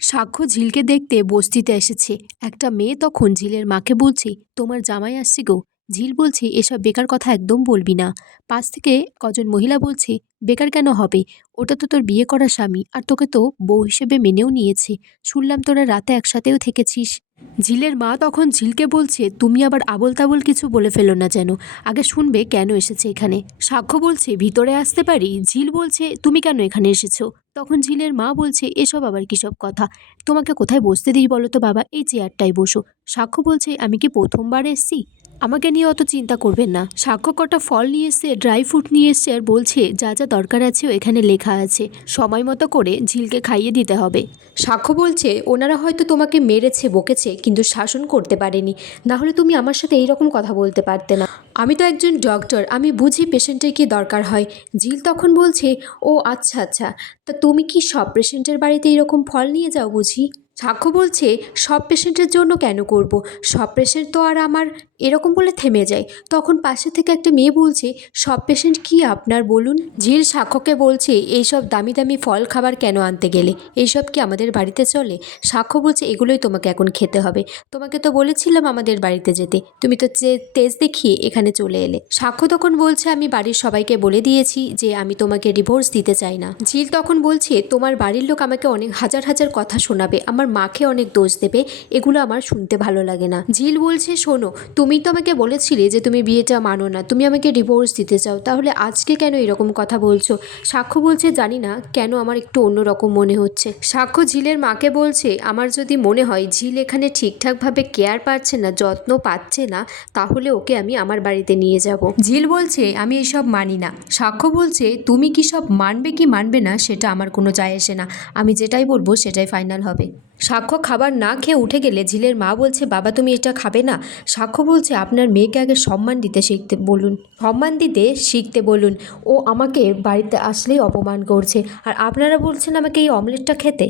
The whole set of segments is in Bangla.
সাক্ষ্য ঝিলকে দেখতে বস্তিতে এসেছে। একটা মেয়ে তখন ঝিলের মাকে বলছে, তোমার জামাই আসছে গো। ঝিল বলছে, এসব বেকার কথা একদম বলবি না। পাশ থেকে কজন মহিলা বলছে, বেকার কেন হবে? ওটা তো তোর বিয়ে করা স্বামী, আর তোকে তো বউ হিসেবে মেনেও নিয়েছে। শুনলাম তোরা রাতে একসাথেও থেকেছিস। ঝিলের মা তখন ঝিলকে বলছে, তুমি আবার আবল তাবল কিছু বলে ফেলো না যেন। আগে শুনবে কেন এসেছে এখানে? সাক্ষ্য বলছে, ভিতরে আসতে পারি। ঝিল বলছে, তুমি কেন এখানে এসেছ? তখন ঝিলের মা বলছে, এসব আবার কিসব কথা? তোমাকে কোথায় বসতে দিই বলো তো বাবা? এই চেয়ারটায় বসো। সাক্ষ্য বলছে, আমি কি প্রথমবার এসছি? আমাকে নিয়ে অত চিন্তা করবেন না। সাক্ষ্য কটা ফল নিয়ে এসছে, ড্রাই ফ্রুট নিয়ে এসছে আর বলছে, যা যা দরকার আছে এখানে লেখা আছে। সময় মতো করে ঝিলকে খাইয়ে দিতে হবে। সাক্ষ্য বলছে, ওনারা হয়তো তোমাকে মেরেছে, বকেছে, কিন্তু শাসন করতে পারেনি। না হলে তুমি আমার সাথে এইরকম কথা বলতে পারতে না। আমি তো একজন ডক্টর আমি বুঝি পেশেন্টের কি দরকার হয়। ঝিল তখন বলছে, ও আচ্ছা আচ্ছা তা তুমি কি সব পেশেন্টের বাড়িতে এরকম ফল নিয়ে যাও বুঝি? সাক্ষ্য বলছে, সব পেশেন্টের জন্য কেন করব? সব পেশেন্ট তো আর আমার এরকম বলে থেমে যায়। তখন পাশে থেকে একটা মেয়ে বলছে, সব পেশেন্ট কি আপনার বলুন? ঝিল সাক্ষ্যকে বলছে, এইসব দামি দামি ফল খাবার কেন আনতে গেলে? এইসব কি আমাদের বাড়িতে চলে? সাক্ষ্য বলছে, এগুলোই তোমাকে এখন খেতে হবে। তোমাকে তো বলেছিলাম আমাদের বাড়িতে যেতে। তুমি তো তেজ দেখিয়ে এখানে চলে এলে। সাক্ষ্য তখন বলছে, আমি বাড়ির সবাইকে বলে দিয়েছি যে আমি তোমাকে ডিভোর্স দিতে চাই না। ঝিল তখন বলছে, তোমার বাড়ির লোক আমাকে অনেক হাজার হাজার কথা শোনাবে। আমার মাকে অনেক দোষ দেবে। এগুলো আমার শুনতে ভালো লাগে না। ঝিল বলছে, শোনো, তুমি তো আমাকে বলেছিলে যে তুমি বিয়েটা মানো না, তুমি আমাকে ডিভোর্স দিতে চাও, তাহলে আজকে কেন এরকম কথা বলছো? সাক্ষ্য বলছে জানি না, কেন আমার একটু অন্যরকম মনে হচ্ছে। সাক্ষ্য ঝিলের মাকে বলছে, আমার যদি মনে হয় ঝিল এখানে ঠিকঠাকভাবে কেয়ার পাচ্ছে না, যত্ন পাচ্ছে না, তাহলে ওকে আমি আমার বাড়িতে নিয়ে যাব। ঝিল বলছে, আমি এসব মানি না। সাক্ষ্য বলছে, তুমি কি সব মানবে কি মানবে না, সেটা আমার কোনো যায় আসে না। আমি যেটাই বলব, সেটাই ফাইনাল হবে। সাক্ষ্য খাবার না খেয়ে উঠে গেলে ঝিলের মা বলছে, বাবা, তুমি এটা খাবে না? সাক্ষ্য বলছে, আপনার মেয়েকে আগে সম্মান দিতে শিখতে বলুন। সম্মান দিতে শিখতে বলুন। ও আমাকে বাড়িতে আসলেই অপমান করছে। আর আপনারা বলছেন আমাকে এই অমলেটটা খেতে?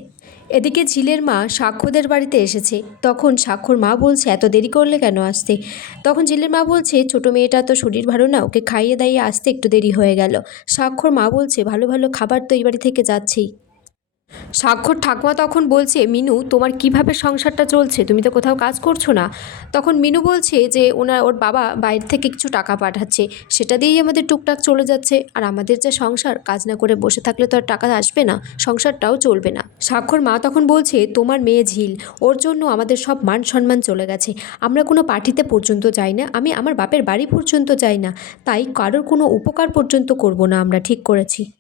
এদিকে ঝিলের মা সাক্ষ্যদের বাড়িতে এসেছে। তখন সাক্ষর মা বলছে, এত দেরি করলে কেন আসতে? তখন ঝিলের মা বলছে, ছোট মেয়েটা তো শরীর ভালো না, ওকে খাইয়ে দাইয়ে আসতে একটু দেরি হয়ে গেল। সাক্ষর মা বলছে, ভালো ভালো খাবার তো এই বাড়ি থেকে যাচ্ছেই। স্বাক্ষর ঠাকুমা তখন বলছে, মিনু, তোমার কীভাবে সংসারটা চলছে? তুমি তো কোথাও কাজ করছ না। তখন মিনু বলছে যে, ওনার, ওর বাবা বাইরে থেকে কিছু টাকা পাঠাচ্ছে। সেটা দিয়েই আমাদের টুকটাক চলে যাচ্ছে। আর আমাদের যে সংসার, কাজ না করে বসে থাকলে তো আর টাকা আসবে না। সংসারটাও চলবে না। স্বাক্ষর মা তখন বলছে, তোমার মেয়ে ঝিল। ওর জন্য আমাদের সব মান সম্মান চলে গেছে। আমরা কোনো পার্টিতে পর্যন্ত যাই না। আমি আমার বাপের বাড়ি পর্যন্ত যাই না। তাই কারোর কোনো উপকার পর্যন্ত করব না আমরা, ঠিক করেছি।